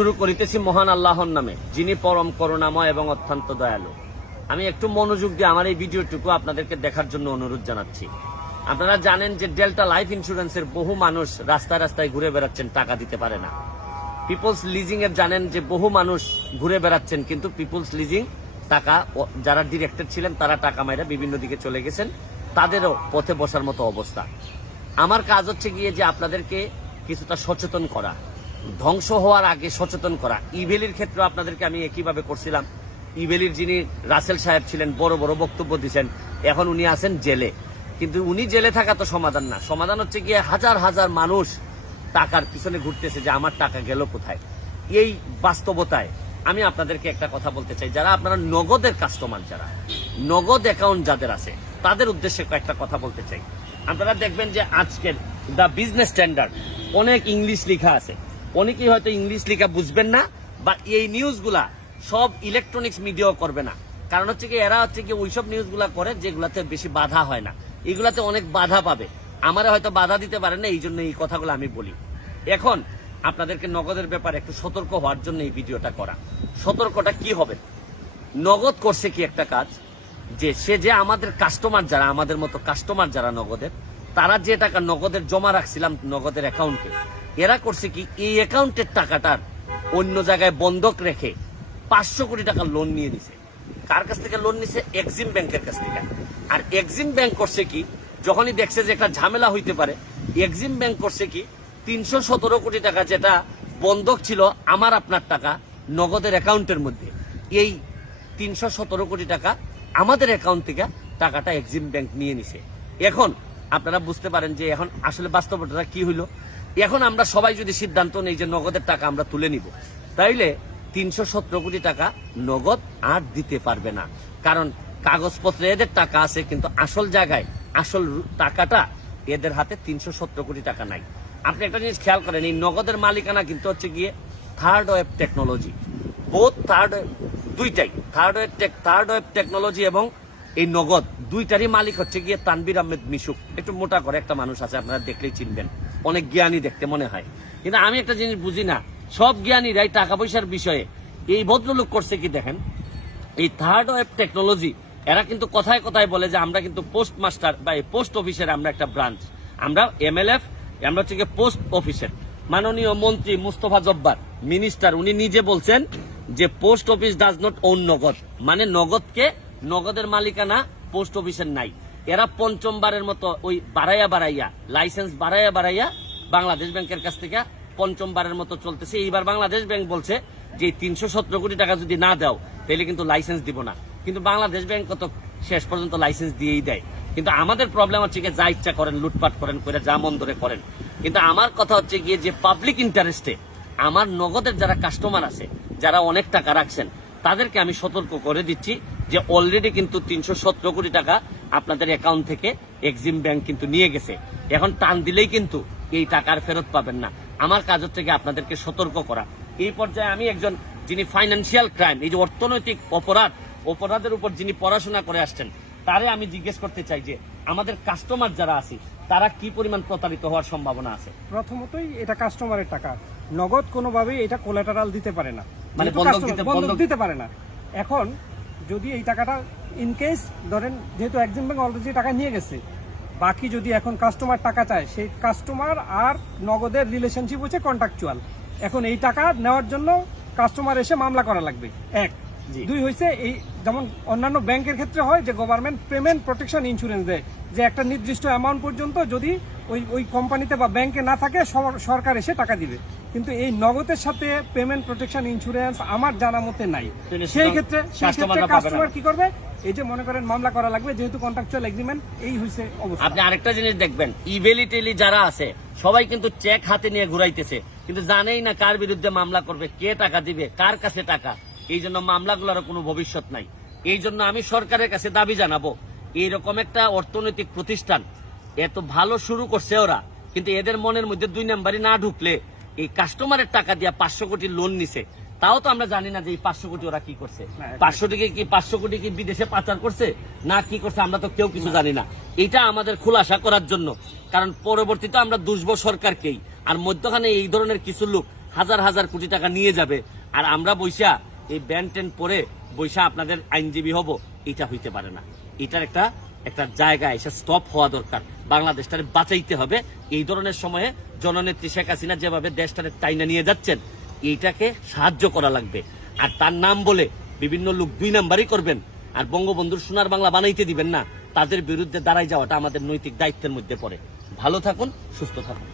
শুরু করিতেছি মহান আল্লাহর নামে, যিনি পরম করুণাময় এবং অত্যন্ত দয়ালু। আমি একটু মনোযোগ দিয়ে আমার এই ভিডিওটুকু আপনাদেরকে দেখার জন্য অনুরোধ জানাচ্ছি। আপনারা জানেন যে ডেল্টা লাইফ ইন্স্যুরেন্সের বহু মানুষ রাস্তায় রাস্তায় ঘুরে বেড়াচ্ছেন, টাকা দিতে পারে না। পিপলস লিজিং এর জানেন যে বহু মানুষ ঘুরে বেড়াচ্ছেন, কিন্তু পিপলস লিজিং টাকা যারা ডিরেক্টর ছিলেন, তারা টাকা মাইরা বিভিন্ন দিকে চলে গেছেন। তাদেরও পথে বসার মতো অবস্থা। আমার কাজ হচ্ছে গিয়ে যে আপনাদেরকে কিছুটা সচেতন করা। ধ্বংস হওয়ার আগে সচেতন করা। ইভেলির ক্ষেত্রে আপনাদেরকে আমি একইভাবে করছিলাম। ইভেলির যিনি রাসেল সাহেব ছিলেন, বড় বড় বক্তব্য দিচ্ছেন এখন উনি আছেন জেলে। কিন্তু উনি জেলে থাকা তো সমাধান না। সমাধান হচ্ছে গিয়ে হাজার হাজার মানুষ টাকার পিছনে ঘুরতেছে যে আমার টাকা গেল কোথায়। এই বাস্তবতায় আমি আপনাদেরকে একটা কথা বলতে চাই। যারা আপনারা নগদের কাস্টমার যারা, নগদ অ্যাকাউন্ট যাদের আছে, তাদের উদ্দেশ্যে কয়েকটা কথা বলতে চাই। আপনারা দেখবেন যে আজকের দ্য বিজনেস স্ট্যান্ডার্ড অনেক ইংলিশ লেখা আছে। অনেকেই হয়তো ইংলিশ লেখা বুঝবেন না, বা এই নিউজগুলা সব ইলেকট্রনিক্স মিডিয়াও করবে না। কারণ হচ্ছে কি, এরা হচ্ছে কি ওইসব নিউজগুলা করে যেগুলাতে বেশি বাধা হয় না। এগুলাতে অনেক বাধা পাবে। আমারে হয়তো বাধা দিতে পারে না এই জন্য এই কথাগুলো আমি বলি। এখন আপনাদেরকে নগদের ব্যাপারে একটু সতর্ক হওয়ার জন্য এই ভিডিওটা করা। সতর্কটা কি হবে? নগদ করছে কি একটা কাজ? যে সে যে আমাদের কাস্টমার যারা, আমাদের মতো কাস্টমার যারা নগদের, তারা যে টাকা নগদের জমা রাখছিলাম নগদের অ্যাকাউন্টে এরা করছে কি, এই অ্যাকাউন্টের টাকাটার অন্য জায়গায় বন্ধক রেখে পাঁচশো কোটি টাকা লোন নিয়ে নিছে কার কাছ থেকে লোন নিছে? এক্সিম ব্যাংকের কাছ থেকে। আর এক্সিম ব্যাংক করছে কি, যখনই দেখছে যে একটা ঝামেলা হইতে পারে এক্সিম ব্যাংক করছে কি, তিনশো সতেরো কোটি টাকা যেটা বন্ধক ছিল আমার আপনার টাকা নগদের অ্যাকাউন্টের মধ্যে, এই তিনশো সতেরো কোটি টাকা আমাদের অ্যাকাউন্ট থেকে টাকাটা এক্সিম ব্যাংক নিয়ে নিছে। এখন আপনারা বুঝতে পারেন যে এখন আসলে বাস্তবতা কি হইল? এখন আমরা সবাই যদি সিদ্ধান্ত নেই যে নগদের টাকা আমরা তুলে নিব, তাইলে তিনশো সতেরো কোটি টাকা নগদ আর দিতে পারবে না। কারণ কাগজপত্রে এদের টাকা আছে, কিন্তু আসল জায়গায়, আসল টাকাটা এদের হাতে তিনশো সতেরো কোটি টাকা নাই। আপনি একটা জিনিস খেয়াল করেন, এই নগদের মালিকানা কিন্তু হচ্ছে গিয়ে third web technology both third দুইটাই third web third web technology এবং এই নগদ। দুইটারই মালিক হচ্ছে গিয়ে তানবির আহমেদ মিশুক। একটু মোটা করে একটা মানুষ আছে, আপনারা দেখলেই চিনবেন। অনেক জ্ঞানী দেখতে মনে হয়। কিন্তু আমি একটা জিনিস বুঝি না, সব জ্ঞানীরাই টাকা পয়সার বিষয়ে এই ভদ্রলোক করছে কি দেখেন? এই থার্ড ওয়েব টেকনোলজি এরা কিন্তু কথায় কথায় বলে যে আমরা কিন্তু পোস্ট মাস্টার বা এই পোস্ট অফিসের আমরা একটা ব্রাঞ্চ আমরা এমএলএফ আমরা হচ্ছে পোস্ট অফিসের মাননীয় মন্ত্রী মুস্তফা জব্বার মিনিস্টার উনি নিজে বলছেন যে post office does not own Nagad. মানে নগদকে, নগদের মালিকানা পোস্ট অফিসের নাই। এরা পঞ্চমবারের মতো ওই বাড়াইয়া বাড়াইয়া লাইসেন্স বাড়াইয়া বাড়াইয়া বাংলাদেশ ব্যাংকের কাছ থেকে পঞ্চমবারের মতো চলতেছে। এইবার বাংলাদেশ ব্যাংক বলছে যে, তিনশো সতেরো কোটি টাকা যদি না দাও, তাহলে কিন্তু লাইসেন্স দিব না। কিন্তু বাংলাদেশ ব্যাংক তো শেষ পর্যন্ত লাইসেন্স দিয়েই দেয়। কিন্তু আমাদের প্রবলেম হচ্ছে গিয়ে যা ইচ্ছা করেন, লুটপাট করেন করে যা মন ধরে করেন। কিন্তু আমার কথা হচ্ছে গিয়ে যে পাবলিক ইন্টারেস্টে আমার নগদের যারা কাস্টমার আছে, যারা অনেক টাকা রাখছেন, তাদেরকে আমি সতর্ক করে দিচ্ছি। যে অলরেডি কিন্তু তিনশো সতেরো কোটি টাকা আপনাদের অ্যাকাউন্ট থেকে এক্সিম ব্যাংক কিন্তু নিয়ে গেছে। এখন টান দিলেই কিন্তু এই টাকার ফেরত পাবেন না। আমার কাজ হচ্ছে গিয়ে আপনাদেরকে সতর্ক করা। এই পর্যায়ে আমি একজন যিনি ফাইন্যান্সিয়াল ক্রাইম এই যে অর্থনৈতিক অপরাধ অপরাধের উপর যিনি পড়াশোনা করে আসছেন তারে আমি জিজ্ঞেস করতে চাই যে আমাদের কাস্টমার যারা আছে তারা কি পরিমাণ প্রতারিত হওয়ার সম্ভাবনা আছে? প্রথমতই এটা কাস্টমারের টাকা। নগদ কোনোভাবেই এটা কোলাটারাল দিতে পারে না। মানে বন্ধক- দিতে পারে না। এখন যদি এই টাকাটা ইন কেস ধরেন যেহেতু একজন ব্যাংক অলরেডি টাকা নিয়ে গেছে বাকি যদি এখন কাস্টমার টাকা চায় সেই কাস্টমার আর নগদের রিলেশনশিপ হচ্ছে কন্ট্রাকচুয়াল এখন এই টাকা নেওয়ার জন্য কাস্টমার এসে মামলা করা লাগবে। এক। দুই হয়েছে এই যেমন অন্যান্য ব্যাংকের ক্ষেত্রে হয় যে গভর্নমেন্ট পেমেন্ট প্রোটেকশন ইন্স্যুরেন্স দেয় যে একটা নির্দিষ্ট অ্যামাউন্ট পর্যন্ত যদি ওই ওই কোম্পানিতে বা ব্যাংকে না থাকে সরকার এসে টাকা দিবে। কিন্তু এই নগদের সাথে পেমেন্ট প্রোটেকশন ইন্স্যুরেন্স আমার জানা মতে নাই। সেই ক্ষেত্রে সেই ক্ষেত্রে। কাস্টমার কি করবে? এই যে মনে করেন মামলা করা লাগবে যেহেতু কন্ট্রাকচুয়াল এগ্রিমেন্ট এই হয়েছে অবস্থা। আপনি আরেকটা জিনিস দেখবেন ইভেলি টেলি যারা আছে সবাই কিন্তু চেক হাতে নিয়ে ঘুরাইতেছে কিন্তু জানেই না কার বিরুদ্ধে মামলা করবে কে টাকা দিবে কার কাছে টাকা। এই জন্য মামলাগুলোর কোনো ভবিষ্যৎ নাই। এই জন্য আমি সরকারের কাছে দাবি জানাব এইরকম একটা অর্থনৈতিক প্রতিষ্ঠান এত ভালো শুরু করছে ওরা কিন্তু এদের মনের মধ্যে দুই নাম্বারই না ঢুকলে এই কাস্টমারের টাকা দিয়া পাঁচশো কোটি লোন নিছে তাও তো আমরা জানি না যে এই পাঁচশো কোটি ওরা কি করছে। পাঁচশো টাকা কি পাঁচশো কোটি কি বিদেশে পাচার করছে না কি করছে আমরা তো কেউ কিছু জানি না। এটা আমাদের খুলাসা করার জন্য কারণ পরবর্তীতে আমরা দুষবো সরকারকেই। আর মধ্যখানে এই ধরনের কিছু লোক হাজার হাজার কোটি টাকা নিয়ে যাবে আর আমরা বৈশা এই ব্যান টেন পরে বৈশা আপনাদের আইনজীবী হব এটা হইতে পারে না। এটার একটা একটা জায়গা এসে স্টপ হওয়া দরকার। বাংলাদেশটারে বাঁচাইতে হবে। এই ধরনের সময়ে জননেত্রী শেখ হাসিনা যেভাবে দেশটারে টাইনা নিয়ে যাচ্ছেন, এইটাকে সাহায্য করা লাগবে। আর তার নাম বলে বিভিন্ন লোক দুই নাম্বারই করবেন। আর বঙ্গবন্ধুর সোনার বাংলা বানাইতে দিবেন না, তাদের বিরুদ্ধে দাঁড়াই যাওয়াটা আমাদের নৈতিক দায়িত্বের মধ্যে পড়ে। ভালো থাকুন, সুস্থ থাকুন।